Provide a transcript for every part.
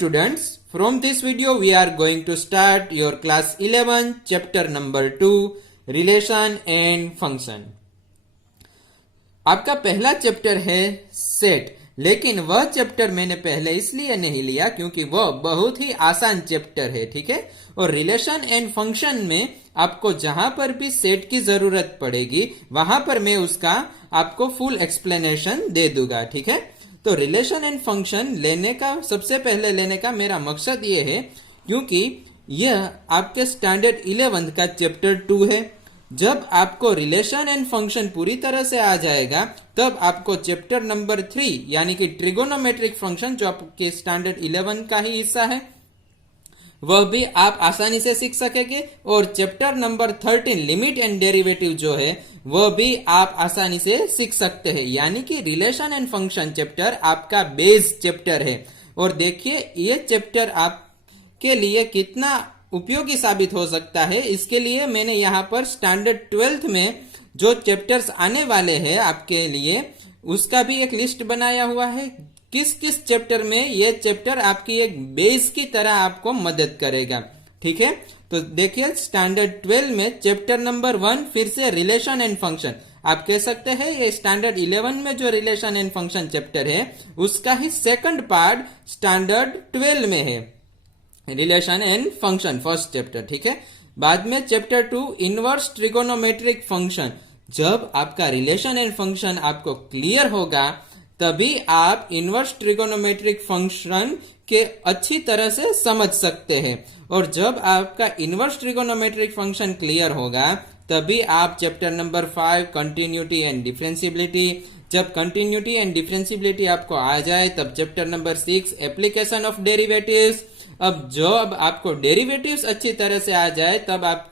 students, from this video we are going to start your class 11 chapter number 2 relation and function. आपका पहला chapter है set, लेकिन वह chapter मैंने पहले इसलिए नहीं लिया क्योंकि वह बहुत ही आसान चैप्टर है, ठीक है। और रिलेशन एंड फंक्शन में आपको जहां पर भी सेट की जरूरत पड़ेगी वहां पर मैं उसका आपको फुल एक्सप्लेनेशन दे दूंगा, ठीक है। तो रिलेशन एंड फंक्शन लेने का सबसे पहले लेने का मेरा मकसद ये है क्योंकि यह आपके स्टैंडर्ड 11 का चैप्टर 2 है। जब आपको रिलेशन एंड फंक्शन पूरी तरह से आ जाएगा तब आपको चैप्टर नंबर 3 यानी कि ट्रिगोनोमेट्रिक फंक्शन जो आपके स्टैंडर्ड 11 का ही हिस्सा है वह भी आप आसानी से सीख सकेंगे। और chapter number 13 limit and derivative जो है वह भी आप आसानी से सीख सकते हैं। यानी कि रिलेशन एंड फंक्शन चैप्टर आपका बेस चैप्टर है। और देखिए ये चैप्टर आपके लिए कितना उपयोगी साबित हो सकता है, इसके लिए मैंने यहाँ पर स्टैंडर्ड 12th में जो चैप्टर्स आने वाले हैं आपके लिए उसका भी एक लिस्ट बनाया हुआ है। किस किस चैप्टर में ये चैप्टर आपकी एक बेस की तरह आपको मदद करेगा, ठीक है। तो देखिए स्टैंडर्ड 12 में चैप्टर नंबर 1 फिर से रिलेशन एंड फंक्शन, आप कह सकते हैं ये स्टैंडर्ड 11 में जो रिलेशन एंड फंक्शन चैप्टर है उसका ही सेकंड पार्ट स्टैंडर्ड 12 में है, relation and function first chapter, ठीक है। बाद में चैप्टर 2 इनवर्स ट्रिगोनोमेट्रिक फंक्शन। जब आपका रिलेशन एंड फंक्शन आपको क्लियर होगा तभी आप इनवर्स ट्रिगोनोमेट्रिक फंक्शन के अच्छी तरह से समझ सकते हैं। और जब आपका इनवर्स ट्रिगोनोमेट्रिक फंक्शन क्लियर होगा तभी आप chapter number 5 continuity and differentiability, जब कंटिन्यूटी एंड डिफरेंशिएबिलिटी आपको आ जाए तब chapter number 6 application of derivatives. अब जब आपको डेरिवेटिव्स अच्छी तरह से आ जाए तब आप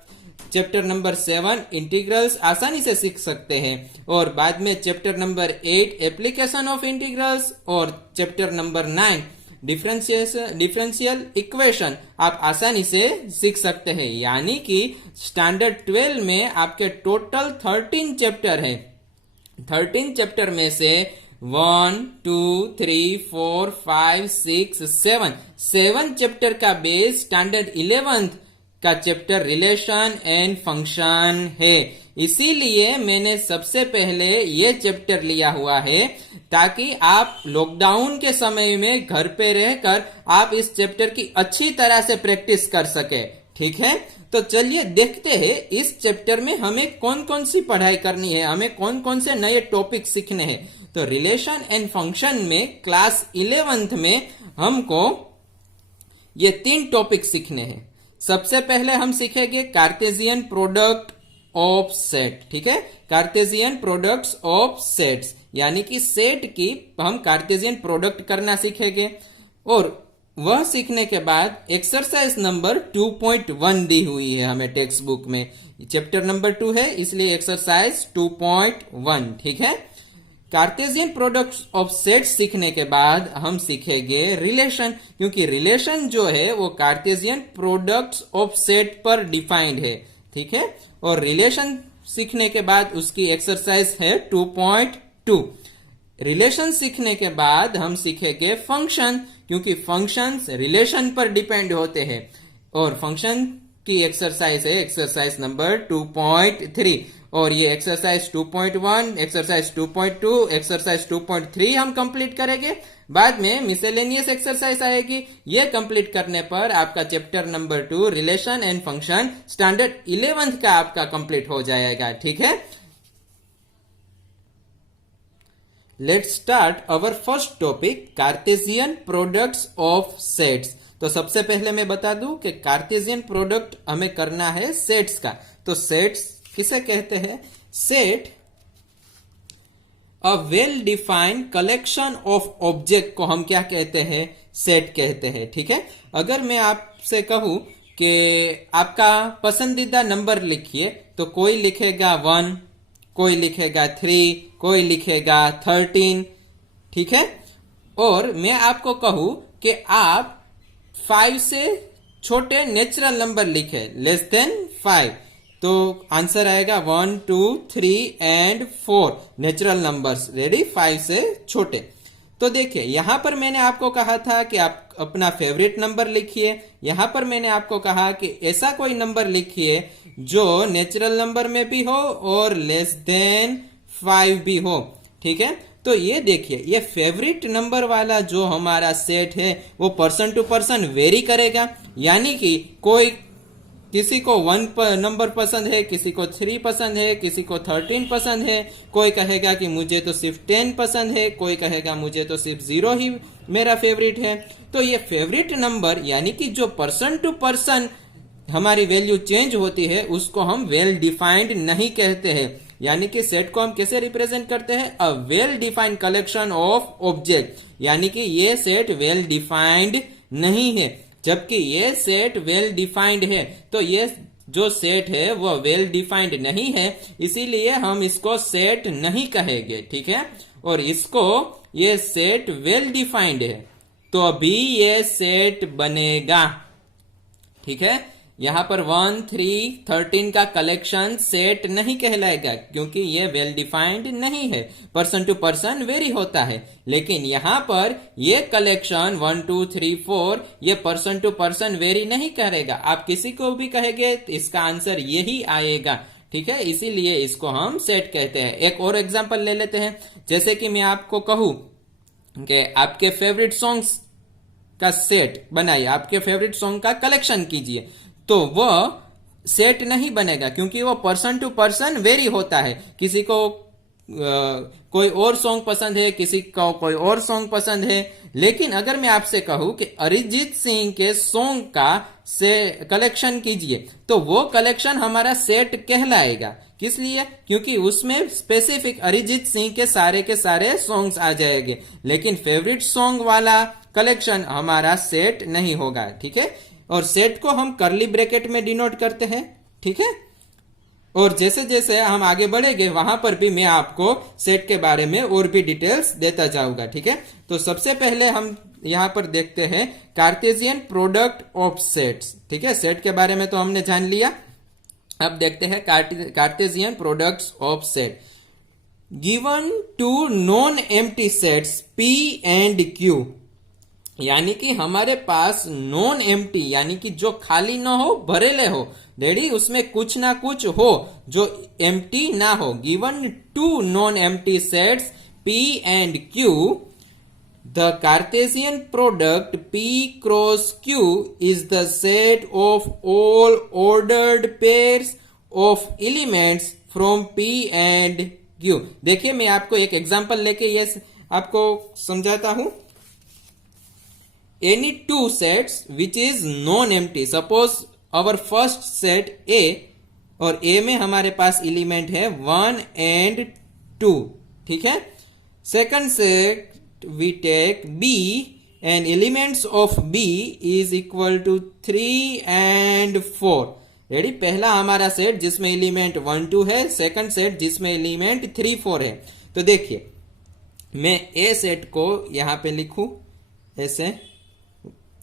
चैप्टर नंबर 7 इंटीग्रल्स आसानी से सीख सकते हैं। और बाद में chapter number 8 application of integrals और चैप्टर नंबर 9 डिफरेंशियल इक्वेशन आप आसानी से सीख सकते हैं। यानी कि स्टैंडर्ड 12 में आपके टोटल 13 चैप्टर है। 13 चैप्टर में से 1 2 3 4 5 6 7 चैप्टर का बेस स्टैंडर्ड 11 का चैप्टर रिलेशन एंड फंक्शन है। इसीलिए मैंने सबसे पहले ये चैप्टर लिया हुआ है ताकि आप लॉकडाउन के समय में घर पे रहकर आप इस चैप्टर की अच्छी तरह से प्रैक्टिस कर सके, ठीक है। तो चलिए देखते हैं इस चैप्टर में हमें कौन कौन सी पढ़ाई करनी है, हमें कौन कौन से नए टॉपिक सीखने हैं। तो रिलेशन एंड फंक्शन में क्लास 11th में हमको ये 3 टॉपिक सीखने हैं। सबसे पहले हम सीखेंगे कार्टेशियन प्रोडक्ट ऑफ सेट, ठीक है। कार्टेशियन प्रोडक्ट्स ऑफ सेट्स यानी कि सेट की हम कार्टेशियन प्रोडक्ट करना सीखेंगे। और वह सीखने के बाद एक्सरसाइज नंबर 2.1 दी हुई है हमें टेक्स्ट बुक में। चैप्टर नंबर 2 है इसलिए एक्सरसाइज 2.1, ठीक है। कार्टेशियन प्रोडक्ट्स ऑफ सेट सीखने के बाद हम सीखेंगे रिलेशन, क्योंकि रिलेशन जो है वो कार्टेशियन प्रोडक्ट्स ऑफ सेट पर डिफाइंड है, ठीक है। और रिलेशन सीखने के बाद उसकी एक्सरसाइज है 2.2। रिलेशन सीखने के बाद हम सीखेंगे फंक्शन, क्योंकि फंक्शंस रिलेशन पर डिपेंड होते हैं। और फंक्शन की एक्सरसाइज है एक्सरसाइज नंबर 2.3। और ये एक्सरसाइज 2.1, एक्सरसाइज 2.2, एक्सरसाइज 2.3 हम कंप्लीट करेंगे। बाद में मिसेलेनियस एक्सरसाइज आएगी। ये कंप्लीट करने पर आपका chapter number 2 relation and function standard 11th का आपका कंप्लीट हो जाएगा, ठीक है। Let's start our first topic Cartesian products of sets. तो सबसे पहले मैं बता दूं कि कार्टेशियन प्रोडक्ट हमें करना है सेट्स का। तो सेट्स किसे कहते हैं? Set a well defined collection of object को हम क्या कहते हैं? सेट कहते हैं, ठीक है। अगर मैं आपसे कहूं कि आपका पसंदीदा नंबर लिखिए तो कोई लिखेगा 1, कोई लिखेगा 3, कोई लिखेगा 13, ठीक है। और मैं आपको कहूं कि आप 5 से छोटे नेचुरल नंबर लिखे लेस देन 5 तो आंसर आएगा 1 2 3 एंड 4 नेचुरल नंबर्स, रेडी, 5 से छोटे। तो देखिए यहां पर मैंने आपको कहा था कि आप अपना फेवरेट नंबर लिखिए। यहां पर मैंने आपको कहा कि ऐसा कोई नंबर लिखिए जो नेचुरल नंबर में भी हो और लेस देन 5 भी हो। ठीक है, तो ये देखिए, ये फेवरेट नंबर वाला जो हमारा सेट है वो पर्सन टू पर्सन वेरी करेगा। यानी कि कोई किसी को 1 नंबर पसंद है, किसी को 3 पसंद है, किसी को 13 पसंद है, कोई कहेगा कि मुझे तो सिर्फ 10 पसंद है, कोई कहेगा मुझे तो सिर्फ 0 ही मेरा फेवरेट है। तो ये फेवरेट नंबर यानी कि जो पर्सन टू पर्सन हमारी वैल्यू चेंज होती है उसको हम वेल डिफाइंड नहीं कहते हैं। यानी कि सेट को हम कैसे रिप्रेजेंट करते हैं? A well defined collection of object. यानी कि ये सेट वेल डिफाइंड नहीं है, जबकि ये सेट वेल डिफाइंड है। तो ये जो सेट है वो वेल डिफाइंड नहीं है, इसीलिए हम इसको सेट नहीं कहेंगे। ठीक है, और इसको ये सेट वेल डिफाइंड है तो अभी ये सेट बनेगा। ठीक है, यहां पर 1, 3, 13 का कलेक्शन सेट नहीं कहलाएगा क्योंकि ये वेल डिफाइंड नहीं है, पर्सन टू पर्सन वेरी होता है। लेकिन यहां पर ये कलेक्शन 1, 2, 3, 4 ये पर्सन टू पर्सन वेरी नहीं करेगा। आप किसी को भी कहेंगे तो इसका आंसर यही आएगा। ठीक है, इसीलिए इसको हम सेट कहते हैं। एक और एग्जांपल ले लेते हैं। जैसे कि मैं आपको कहूं कि आपके फेवरेट सॉन्ग्स का सेट बनाइए, आपके फेवरेट सॉन्ग का कलेक्शन कीजिए, तो वह सेट नहीं बनेगा क्योंकि वो पर्सन टू पर्सन वेरी होता है। किसी को कोई और सॉन्ग पसंद है, किसी को कोई और सॉन्ग पसंद है। लेकिन अगर मैं आपसे कहूं कि अरिजीत सिंह के सॉन्ग का से कलेक्शन कीजिए तो वो कलेक्शन हमारा सेट कहलाएगा। किस लिए? क्योंकि उसमें स्पेसिफिक अरिजीत सिंह के सारे सॉन्ग्स आ जाएंगे, लेकिन फेवरेट सॉन्ग वाला कलेक्शन हमारा सेट नहीं होगा। ठीक है, और सेट को हम कर्ली ब्रैकेट में डिनोट करते हैं। ठीक है, और जैसे जैसे हम आगे बढ़ेंगे वहां पर भी मैं आपको सेट के बारे में और भी डिटेल्स देता जाऊंगा। ठीक है, तो सबसे पहले हम यहां पर देखते हैं कार्टेशियन प्रोडक्ट ऑफ सेट्स। ठीक है, सेट के बारे में तो हमने जान लिया, अब देखते हैं Cartesian products of set. Given two non empty sets P and Q, यानी कि हमारे पास नॉन एम्प्टी यानी कि जो खाली ना हो, भरेले हो, रेडी, उसमें कुछ ना कुछ हो जो एम्प्टी ना हो। Given two non empty sets P and Q, the Cartesian product P cross Q is the set of all ordered pairs of elements from P and Q। देखिए, मैं आपको एक एग्जांपल लेके ये आपको समझाता हूं। Any two sets which is non-empty, suppose our first set A, और A में हमारे पास एलिमेंट है 1 and 2। ठीक है, second set we take B and elements of B is equal to 3 and 4। Ready, पहला हमारा सेट जिसमें एलिमेंट 1, 2 है, सेकंड सेट जिसमें एलिमेंट 3, 4 है। तो देखिए, मैं A सेट को यहां पे लिखूं ऐसे,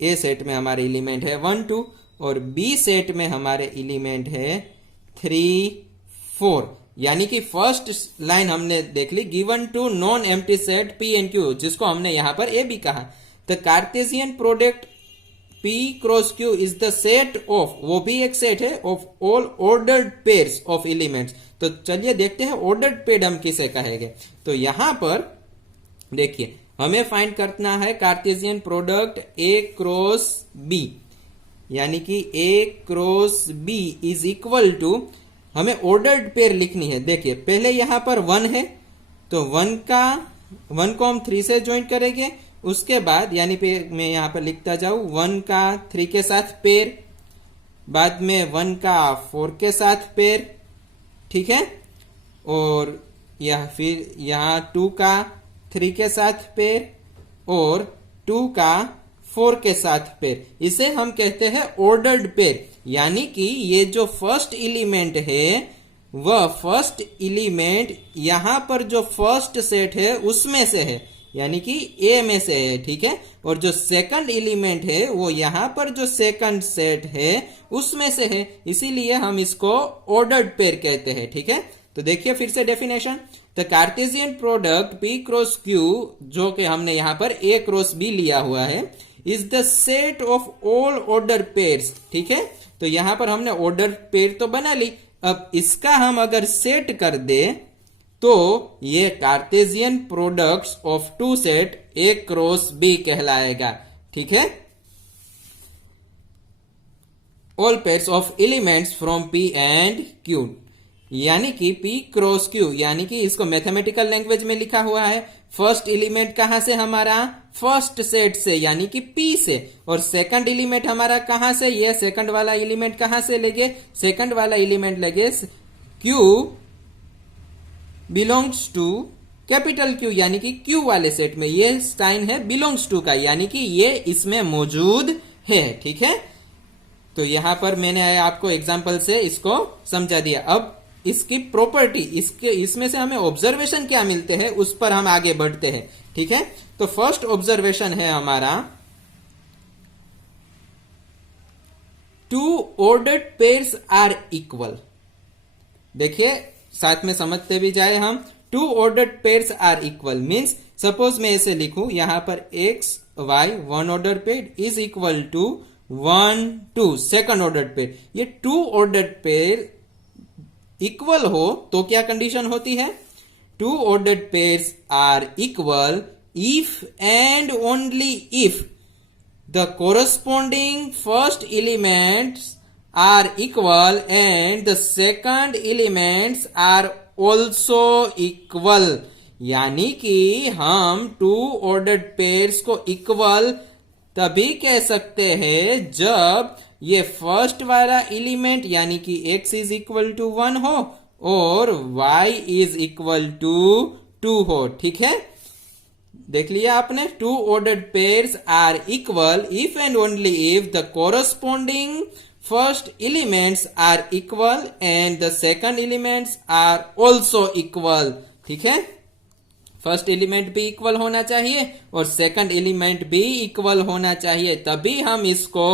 ए सेट में हमारे एलिमेंट है 1, 2 और बी सेट में हमारे एलिमेंट है 3, 4। यानी कि फर्स्ट लाइन हमने देख ली, given two non empty set P and Q, जिसको हमने यहां पर ए भी कहा। The Cartesian product P cross Q is the set of, वो भी एक सेट है, of all ordered pairs of elements. तो चलिए देखते हैं ऑर्डर्ड पेयर हम किसे कहेंगे। तो यहां पर देखिए, हमें फाइंड करना है Cartesian product A cross B, यानी कि A cross B is equal to, हमें ऑर्डर्ड पेयर लिखनी है। देखिए, पहले यहां पर 1 है तो 1 को हम 3 से ज्वाइन करेंगे। उसके बाद यानी पे मैं यहां पर लिखता जाऊं 1 का 3 के साथ पेयर, बाद में 1 का 4 के साथ पेयर। ठीक है, और यह फिर यहां 2 का 3 के साथ पेयर और 2 का 4 के साथ पेयर। इसे हम कहते हैं ऑर्डर्ड पेयर। यानी कि ये जो फर्स्ट एलिमेंट है वह फर्स्ट एलिमेंट यहां पर जो फर्स्ट सेट है उसमें से है, यानी कि ए में से है। ठीक है, और जो सेकंड एलिमेंट है वो यहां पर जो सेकंड सेट है उसमें से है, इसीलिए हम इसको ऑर्डर्ड पेयर कहते हैं। ठीक है, तो देखिए फिर से definition, the Cartesian product P cross Q, जो कि हमने यहां पर A क्रॉस B लिया हुआ है, is the set of all order pairs. ठीक है, तो यहां पर हमने ऑर्डर पेयर तो बना ली, अब इसका हम अगर सेट कर दे तो ये Cartesian products of two set A cross B कहलाएगा। ठीक है, all pairs of elements from P and Q, यानी कि पी क्रॉस क्यू, यानी कि इसको मैथमेटिकल लैंग्वेज में लिखा हुआ है। फर्स्ट एलिमेंट कहां से, हमारा फर्स्ट सेट से यानी कि पी से, और सेकंड एलिमेंट हमारा कहां से, ये सेकंड वाला एलिमेंट कहां से लेंगे, सेकंड वाला एलिमेंट लेंगे Q belongs to capital Q, यानी कि क्यू वाले सेट में। ये साइन है बिलोंग्स टू का, यानी कि ये इसमें मौजूद है। ठीक है, तो यहां पर मैंने आपको एग्जांपल से इसको समझा दिया। अब इसकी प्रॉपर्टी, इसमें से हमें ऑब्जर्वेशन क्या मिलते हैं उस पर हम आगे बढ़ते हैं। ठीक है, तो फर्स्ट ऑब्जर्वेशन है हमारा, two ordered pairs are equal. देखिए साथ में समझते भी जाए हम, two ordered pairs are equal means, suppose मैं इसे लिखूं यहां पर X Y one order pair is equal to 1 2 second order pair. ये टू ऑर्डर पेयर इक्वल हो तो क्या कंडीशन होती है, two ordered pairs are equal if and only if the corresponding first elements are equal and the second elements are also equal। यानी कि हम two ordered pairs को इक्वल तभी कह सकते हैं जब ये फर्स्ट वाला एलिमेंट यानी कि x इज इक्वल टू 1 हो और y इज इक्वल टू 2 हो। ठीक है, देख लिया आपने, two ordered pairs are equal if and only if the corresponding first elements are equal and the second elements are also equal। ठीक है, फर्स्ट एलिमेंट भी इक्वल होना चाहिए और सेकंड एलिमेंट भी इक्वल होना चाहिए, तभी हम इसको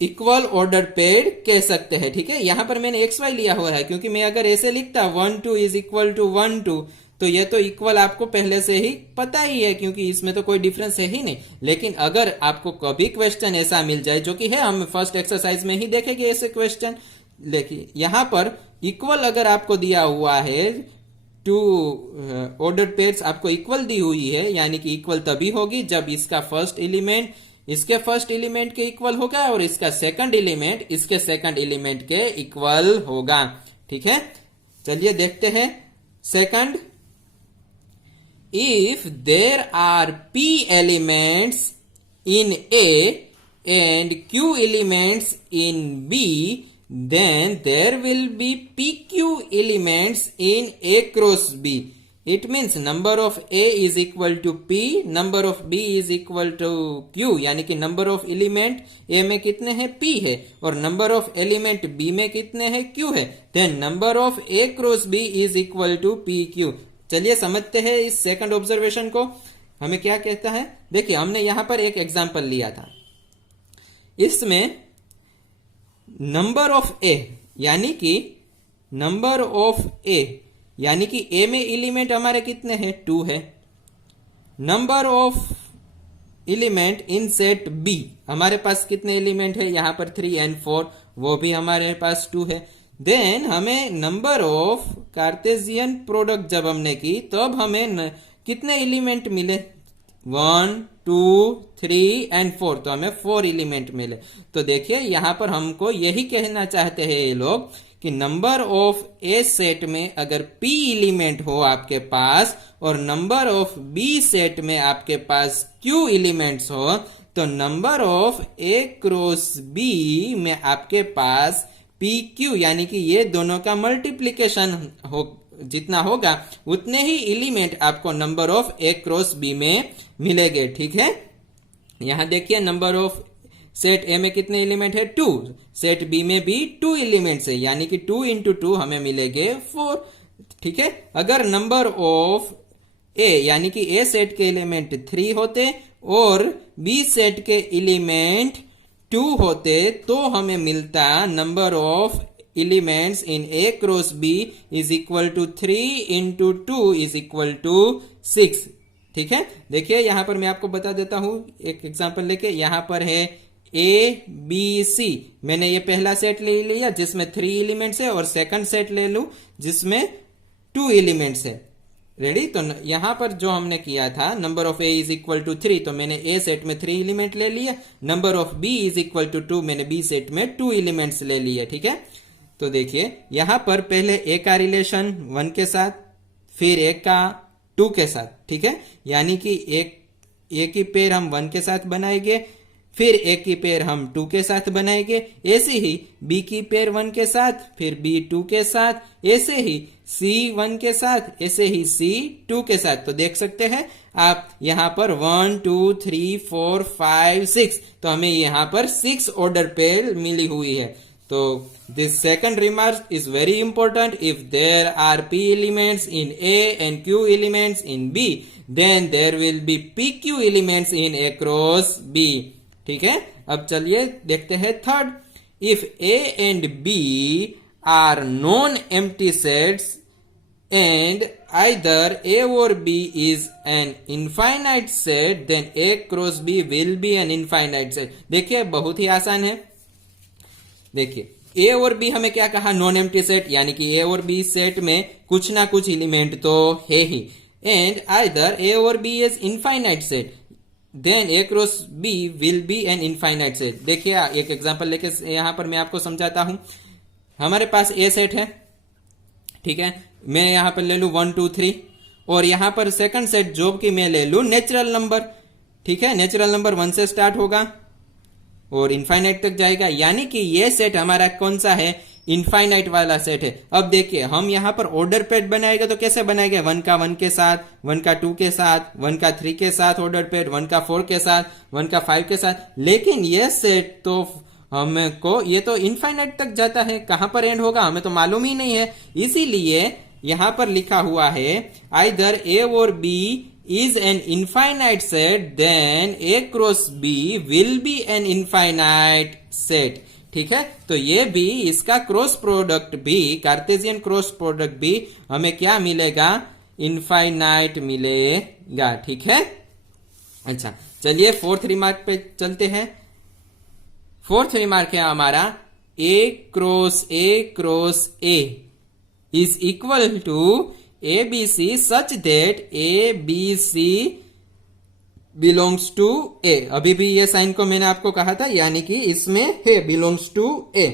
इक्वल ऑर्डर पेयर कह सकते हैं। ठीक है, यहां पर मैंने एक्स वाई लिया हुआ है क्योंकि मैं अगर ऐसे लिखता 1 2 इज इक्वल टू 1 2 तो ये तो इक्वल आपको पहले से ही पता ही है क्योंकि इसमें तो कोई डिफरेंस है ही नहीं। लेकिन अगर आपको कभी क्वेश्चन ऐसा मिल जाए, जो कि है, हम फर्स्ट एक्सरसाइज में ही देखेंगे ऐसे क्वेश्चन, लेकिन यहां पर इक्वल अगर आपको दिया हुआ है, टू ऑर्डर्ड पेयर्स आपको इक्वल दी हुई है, यानी कि इक्वल तभी होगी जब इसका फर्स्ट एलिमेंट इसके फर्स्ट एलिमेंट के इक्वल होगा और इसका सेकंड एलिमेंट इसके सेकंड एलिमेंट के इक्वल होगा। ठीक है, चलिए देखते हैं second, if there are p elements in A and q elements in B, then there will be pq elements in A cross B। It means number of A is equal to P, number of B is equal to Q, यानी कि number of element A में कितने हैं, P है, और number of element B में कितने हैं, Q है। Then number of A cross B is equal to PQ। चलिए समझते हैं इस सेकंड ऑब्जर्वेशन को, हमें क्या कहता है। देखिए हमने यहां पर एक एग्जांपल लिया था, इसमें नंबर ऑफ ए यानी कि नंबर ऑफ ए यानी कि ए में एलिमेंट हमारे कितने हैं, 2 है। Number of element in set B हमारे पास कितने एलिमेंट है, यहां पर 3 and 4, वो भी हमारे पास 2 है। देन हमें नंबर ऑफ कार्टेशियन प्रोडक्ट जब हमने की तब हमें कितने एलिमेंट मिले, 1 2 3 and 4, तो हमें 4 एलिमेंट मिले। तो देखिए यहां पर हमको यही कहना चाहते हैं ये लोग कि नंबर ऑफ ए सेट में अगर पी एलिमेंट हो आपके पास और नंबर ऑफ बी सेट में आपके पास क्यू एलिमेंट्स हो, तो number of A cross B में आपके पास पी क्यू यानी कि ये दोनों का मल्टीप्लीकेशन हो, जितना होगा उतने ही एलिमेंट आपको number of A cross B में मिलेंगे। ठीक है, यहां देखिए नंबर ऑफ सेट ए में कितने एलिमेंट है, 2, सेट बी में भी 2 एलिमेंट्स है, यानी कि 2 into 2 हमें मिलेंगे 4। ठीक है, अगर नंबर ऑफ ए यानी कि ए सेट के एलिमेंट 3 होते और बी सेट के एलिमेंट 2 होते तो हमें मिलता number of elements in A cross B is equal to 3 into 2 is equal to 6। ठीक है। देखिए यहां पर मैं आपको बता देता हूं एक एग्जांपल लेके। यहां पर है ए बी सी, मैंने ये पहला सेट ले लिया जिसमें 3 एलिमेंट्स है, और सेकंड सेट ले लूं जिसमें 2 एलिमेंट्स है। रेडी। तो यहां पर जो हमने किया था number of A is equal to 3, तो मैंने ए सेट में 3 एलिमेंट ले लिए। Number of B is equal to 2, मैंने बी सेट में 2 एलिमेंट्स ले लिए। ठीक है। तो देखिए यहां पर पहले ए का रिलेशन 1 के साथ, फिर ए का 2 के साथ। ठीक है। यानी कि ए की पेयर हम 1 के साथ बनाएंगे, फिर ए की पेयर हम 2 के साथ बनाएंगे। ऐसे ही बी की पेयर 1 के साथ, फिर बी 2 के साथ, ऐसे ही सी 1 के साथ, ऐसे ही सी 2 के साथ। तो देख सकते हैं आप यहां पर 1 2 3 4 5 6, तो हमें यहां पर 6 ऑर्डर पेयर मिली हुई है। तो this second remark is very important. If there are p elements in A and q elements in B, then there will be pq elements in A cross B. ठीक है। अब चलिए देखते हैं third. If A and B are non-empty sets and either A or B is an infinite set, then A cross B will be an infinite set. देखिए बहुत ही आसान है। देखिए ए और बी हमें क्या कहा, नॉन एम्प्टी सेट, यानी कि ए और बी सेट में कुछ ना कुछ एलिमेंट तो है ही। एंड आइदर ए और B is infinite set, then A cross B will be an infinite set. देखिए एक एग्जांपल लेके यहां पर मैं आपको समझाता हूं। हमारे पास ए सेट है, ठीक है, मैं यहां पर ले लू 1 2 3, और यहां पर सेकंड सेट जो कि मैं ले लू नेचुरल नंबर। ठीक है। नेचुरल नंबर 1 से स्टार्ट होगा और इनफाइनाइट तक जाएगा, यानी कि ये सेट हमारा कौन सा है, इनफाइनाइट वाला सेट है। अब देखिए हम यहां पर ऑर्डर पेड बनाएंगे तो कैसे बनाएंगे, 1 का 1 के साथ, 1 का 2 के साथ, 1 का 3 के साथ ऑर्डर पेड, 1 का 4 के साथ, 1 का 5 के साथ। लेकिन ये सेट तो हमको ये तो इनफाइनाइट तक जाता है, कहां पर एंड होगा हमें तो मालूम ही नहीं है। इसीलिए यहां पर लिखा हुआ है आइदर ए और B is an infinite set, then A cross B will be an infinite set. ठीक है। तो ये भी इसका क्रॉस प्रोडक्ट भी, कार्टेशियन क्रॉस प्रोडक्ट भी हमें क्या मिलेगा, इनफाइनाइट मिलेगा। ठीक है। अच्छा चलिए फोर्थ रिमार्क पे चलते हैं। फोर्थ रिमार्क है हमारा A cross A is equal to ABC such that ABC belongs to A। अभी भी ये साइन को मैंने आपको कहा था, यानी कि इसमें है belongs to A।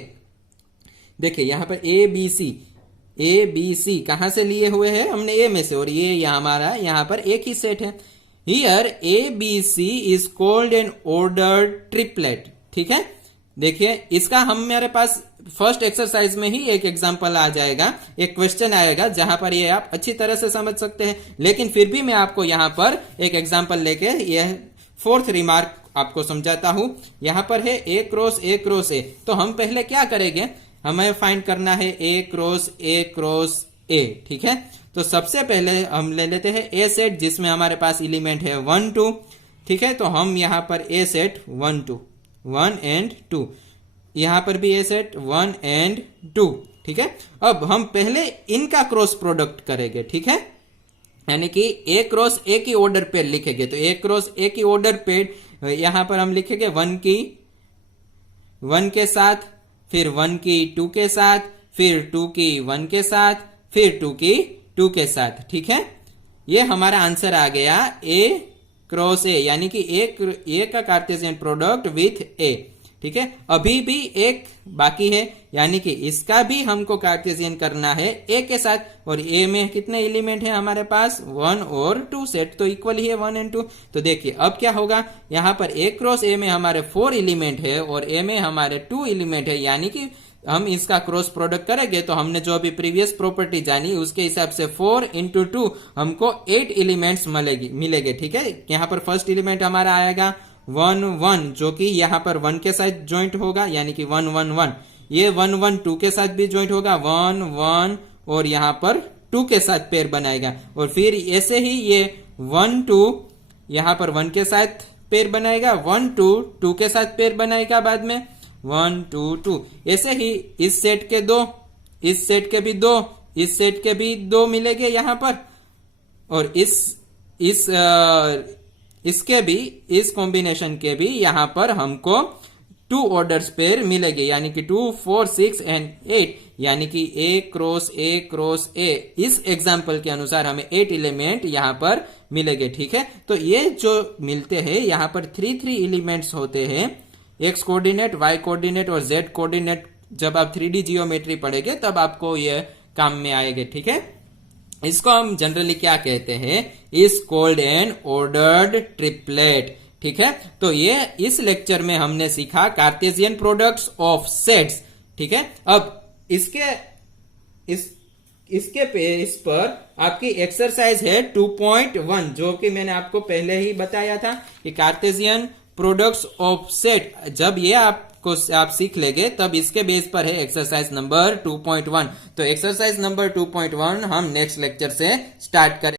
देखिए यहां पर A B C कहां से लिए हुए हैं हमने, A में से, और ये हमारा यहां पर एक ही सेट है। Here ABC is called an ordered triplet। ठीक है। देखिए इसका हमारे पास फर्स्ट एक्सरसाइज में ही एक एग्जांपल आ जाएगा, एक क्वेश्चन आएगा जहां पर ये आप अच्छी तरह से समझ सकते हैं। लेकिन फिर भी मैं आपको यहां पर एक एग्जांपल लेके यह फोर्थ रिमार्क आपको समझाता हूं। यहां पर है A क्रॉस A। तो हम पहले क्या करेंगे, हमें फाइंड करना है A क्रॉस A। ठीक है। तो सबसे पहले हम ले लेते हैं A सेट जिसमें हमारे पास एलिमेंट है 1 2। ठीक है। तो हम यहां पर A सेट 1 2 1 and 2, यहां पर भी ए सेट 1 and 2। ठीक है। अब हम पहले इनका क्रॉस प्रोडक्ट करेंगे। ठीक है। यानी कि ए क्रॉस ए की ऑर्डर पेड लिखेंगे। तो ए क्रॉस ए की ऑर्डर पेड यहां पर हम लिखेंगे 1 की 1 के साथ, फिर 1 की 2 के साथ, फिर 2 की 1 के साथ, फिर 2 की 2 के साथ। ठीक है। ये हमारा आंसर आ गया ए क्रॉस ए, यानी कि ए का कार्टेशियन प्रोडक्ट विथ ए। ठीक है। अभी भी एक बाकी है, यानी कि इसका भी हमको कार्टेशियन करना है ए के साथ। और ए में कितने एलिमेंट है हमारे पास, 1 और 2, सेट तो इक्वल ही है 1 and 2। तो देखिए अब क्या होगा, यहां पर ए क्रॉस ए में हमारे 4 एलिमेंट है और ए में हमारे 2 एलिमेंट है, यानी कि हम इसका क्रॉस प्रोडक्ट करेंगे तो हमने जो अभी प्रीवियस प्रॉपर्टी जानी उसके हिसाब से 4 into 2 हमको 8 एलिमेंट्स मिलेंगे। ठीक है। यहाँ पर फर्स्ट एलिमेंट हमारा आएगा 1 1, जो कि यहाँ पर 1 के साथ ज्वाइंट होगा, यानी कि 1 1 1। ये 1 1 2 के साथ भी ज्वाइंट होगा, 1 1, और यहाँ पर 2 के साथ पेयर बनाएगा। और फिर ऐसे ही ये 1 2 यहाँ पर 1 के साथ पेयर बनाएगा, 1 2 2 के साथ पेयर बनाएगा बाद में, 1 2 2। ऐसे ही इस सेट के 2, इस सेट के भी 2, इस सेट के भी 2 मिलेंगे यहां पर, और इसके भी, इस कॉम्बिनेशन के भी यहां पर हमको 2 ऑर्डर्स पेयर मिलेंगे, यानी कि 2, 4, 6 एंड 8, यानी कि A cross A cross A। इस एग्जाम्पल के अनुसार हमें 8 एलिमेंट यहां पर मिलेंगे, ठीक है। तो ये जो मिलते हैं यहां पर 3 एलिमेंट्स होते हैं, एक्स कोऑर्डिनेट, वाई कोऑर्डिनेट और जेड कोऑर्डिनेट। जब आप 3D जियोमेट्री पढ़ेंगे तब आपको ये काम में आएंगे, ठीक है। इसको हम जनरली क्या कहते हैं, is called an ordered triplet, ठीक है। तो ये इस लेक्चर में हमने सीखा कार्टेशियन प्रोडक्ट्स ऑफ सेट्स, ठीक है। अब इस पर आपकी एक्सरसाइज है 2.1, जो कि मैंने आपको पहले ही बताया था कि कार्टेशियन प्रोडक्ट्स ऑफ सेट, जब ये आप सीख लेंगे तब इसके बेस पर है एक्सरसाइज नंबर 2.1। तो एक्सरसाइज नंबर 2.1 हम नेक्स्ट लेक्चर से स्टार्ट करें।